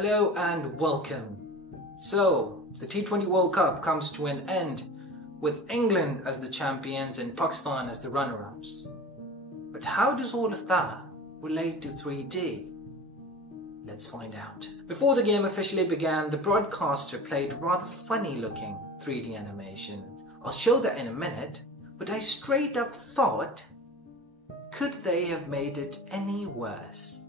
Hello and welcome. So, the T20 World Cup comes to an end with England as the champions and Pakistan as the runner-ups. But how does all of that relate to 3D? Let's find out. Before the game officially began, the broadcaster played rather funny looking 3D animation. I'll show that in a minute, but I straight up thought, could they have made it any worse?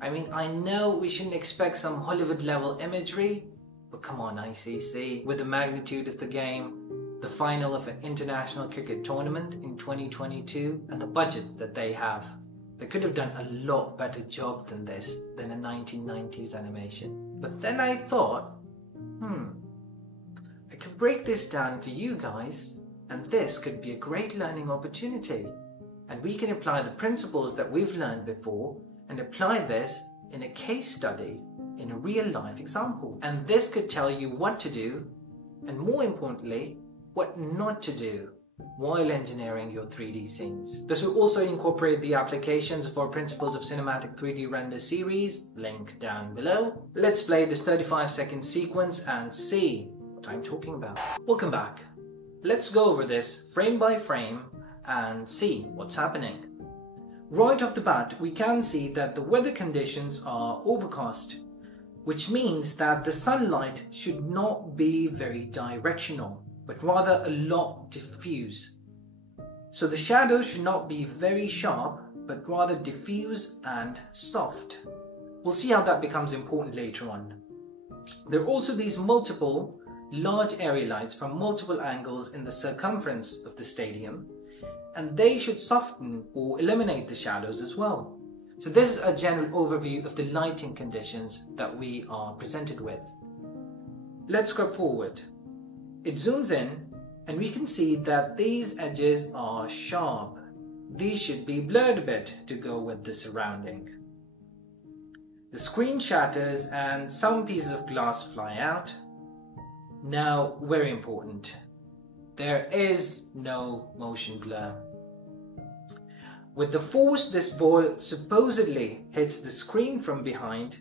I mean, I know we shouldn't expect some Hollywood level imagery, but come on ICC, with the magnitude of the game, the final of an international cricket tournament in 2022 and the budget that they have, they could have done a lot better job than this, than a 1990s animation. But then I thought, I could break this down for you guys, and this could be a great learning opportunity. And we can apply the principles that we've learned before and apply this in a case study, in a real life example. And this could tell you what to do, and more importantly, what not to do while engineering your 3D scenes. This will also incorporate the applications of our Principles of Cinematic 3D Render series, link down below. Let's play this 35-second sequence and see what I'm talking about. Welcome back. Let's go over this frame by frame and see what's happening. Right off the bat, we can see that the weather conditions are overcast, which means that the sunlight should not be very directional, but rather a lot diffuse. So the shadows should not be very sharp, but rather diffuse and soft. We'll see how that becomes important later on. There are also these multiple large area lights from multiple angles in the circumference of the stadium, and they should soften or eliminate the shadows as well. So this is a general overview of the lighting conditions that we are presented with. Let's scrub forward. It zooms in and we can see that these edges are sharp. These should be blurred a bit to go with the surrounding. The screen shatters and some pieces of glass fly out. Now, very important, there is no motion blur. With the force this ball supposedly hits the screen from behind,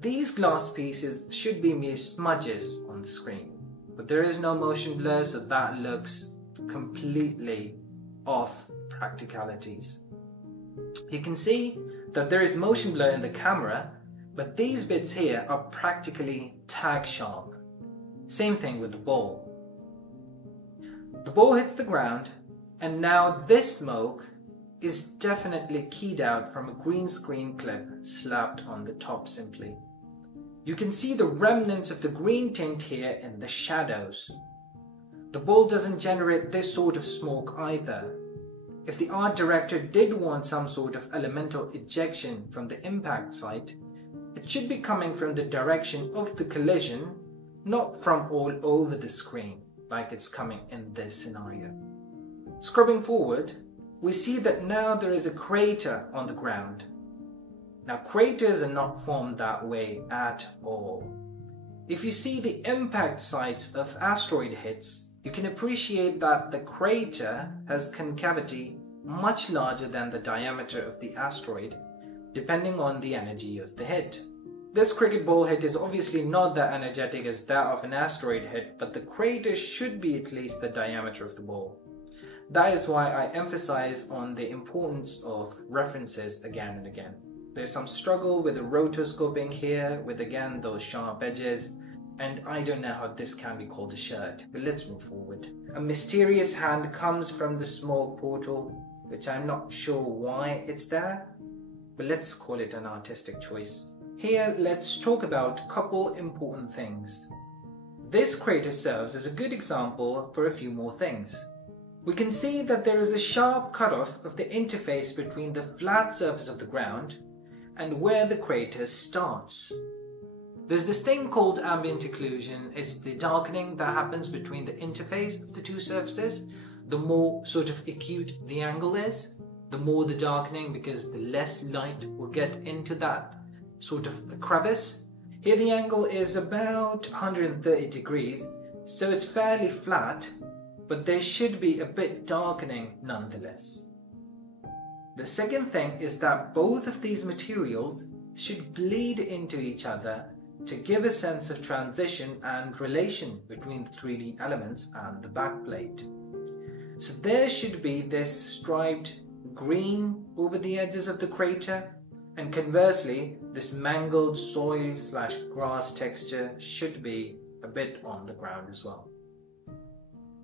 these glass pieces should be mere smudges on the screen. But there is no motion blur, so that looks completely off practicalities. You can see that there is motion blur in the camera, but these bits here are practically tag sharp. Same thing with the ball. The ball hits the ground, and now this smoke is definitely keyed out from a green screen clip slapped on the top simply. You can see the remnants of the green tint here in the shadows. The ball doesn't generate this sort of smoke either. If the art director did want some sort of elemental ejection from the impact site, it should be coming from the direction of the collision, not from all over the screen like it's coming in this scenario. Scrubbing forward, we see that now there is a crater on the ground. Now craters are not formed that way at all. If you see the impact sites of asteroid hits, you can appreciate that the crater has concavity much larger than the diameter of the asteroid, depending on the energy of the hit. This cricket ball hit is obviously not that energetic as that of an asteroid hit, but the crater should be at least the diameter of the ball. That is why I emphasize on the importance of references again and again. There's some struggle with the rotoscoping here, with again those sharp edges, and I don't know how this can be called a shirt, but let's move forward. A mysterious hand comes from the smoke portal, which I'm not sure why it's there, but let's call it an artistic choice. Here, let's talk about a couple important things. This crater serves as a good example for a few more things. We can see that there is a sharp cutoff of the interface between the flat surface of the ground and where the crater starts. There's this thing called ambient occlusion. It's the darkening that happens between the interface of the two surfaces. The more sort of acute the angle is, the more the darkening, because the less light will get into that sort of a crevice. Here the angle is about 130 degrees, so it's fairly flat, but there should be a bit darkening nonetheless. The second thing is that both of these materials should bleed into each other to give a sense of transition and relation between the 3D elements and the backplate. So there should be this striped green over the edges of the crater, and conversely this mangled soil/grass texture should be a bit on the ground as well.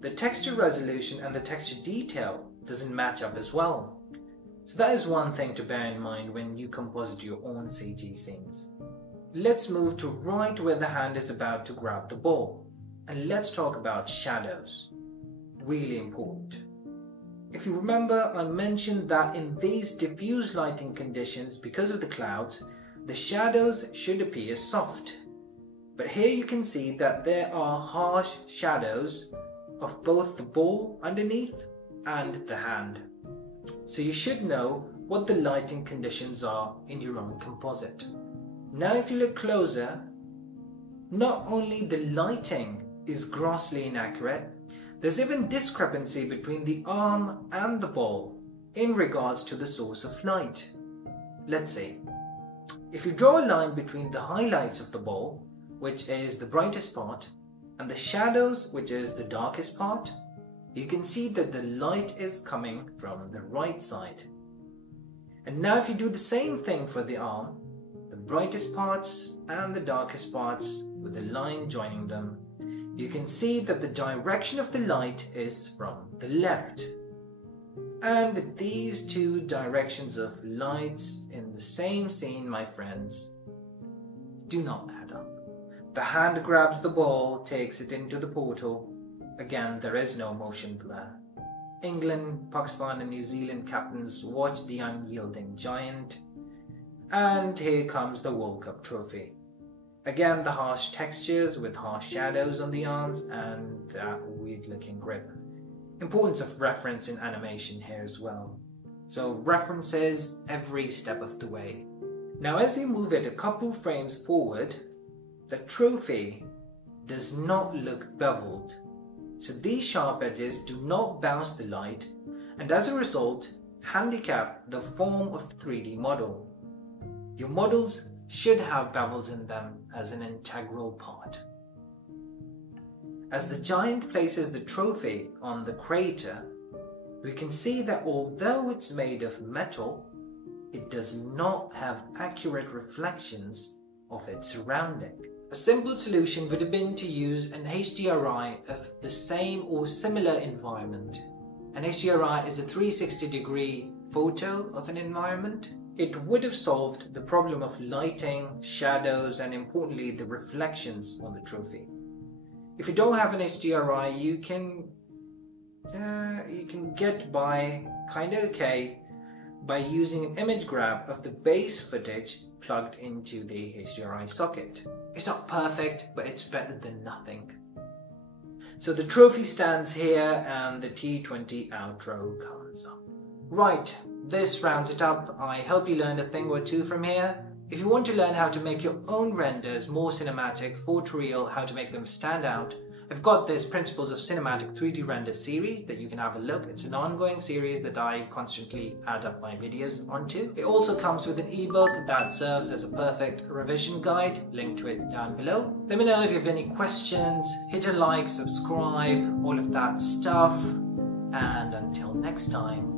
The texture resolution and the texture detail doesn't match up as well. So that is one thing to bear in mind when you composite your own CG scenes. Let's move to right where the hand is about to grab the ball, and let's talk about shadows. Really important. If you remember, I mentioned that in these diffuse lighting conditions, because of the clouds, the shadows should appear soft. But here you can see that there are harsh shadows of both the ball underneath and the hand. So you should know what the lighting conditions are in your own composite. Now if you look closer, not only the lighting is grossly inaccurate, there's even discrepancy between the arm and the ball in regards to the source of light. Let's see. If you draw a line between the highlights of the ball, which is the brightest part, and the shadows, which is the darkest part, you can see that the light is coming from the right side. And now if you do the same thing for the arm, the brightest parts and the darkest parts with the line joining them, you can see that the direction of the light is from the left. And these two directions of lights in the same scene, my friends, do not add up. The hand grabs the ball, takes it into the portal. Again, there is no motion blur. England, Pakistan and New Zealand captains watch the unyielding giant. And here comes the World Cup trophy. Again, the harsh textures with harsh shadows on the arms and that weird looking grip. Importance of reference in animation here as well. So references every step of the way. Now as we move it a couple frames forward, the trophy does not look beveled. So these sharp edges do not bounce the light and as a result handicap the form of the 3D model. Your models should have bevels in them as an integral part. As the giant places the trophy on the crater, we can see that although it's made of metal, it does not have accurate reflections of its surrounding. A simple solution would have been to use an HDRI of the same or similar environment. An HDRI is a 360-degree photo of an environment. It would have solved the problem of lighting, shadows, and importantly the reflections on the trophy. If you don't have an HDRI, you can get by kinda okay by using an image grab of the base footage plugged into the HDRI socket. It's not perfect, but it's better than nothing. So the trophy stands here and the T20 outro comes up. Right, this rounds it up. I hope you learned a thing or two from here. If you want to learn how to make your own renders more cinematic, photoreal, how to make them stand out, I've got this Principles of Cinematic 3D Render series that you can have a look. It's an ongoing series that I constantly add up my videos onto. It also comes with an ebook that serves as a perfect revision guide. Link to it down below. Let me know if you have any questions. Hit a like, subscribe, all of that stuff. And until next time.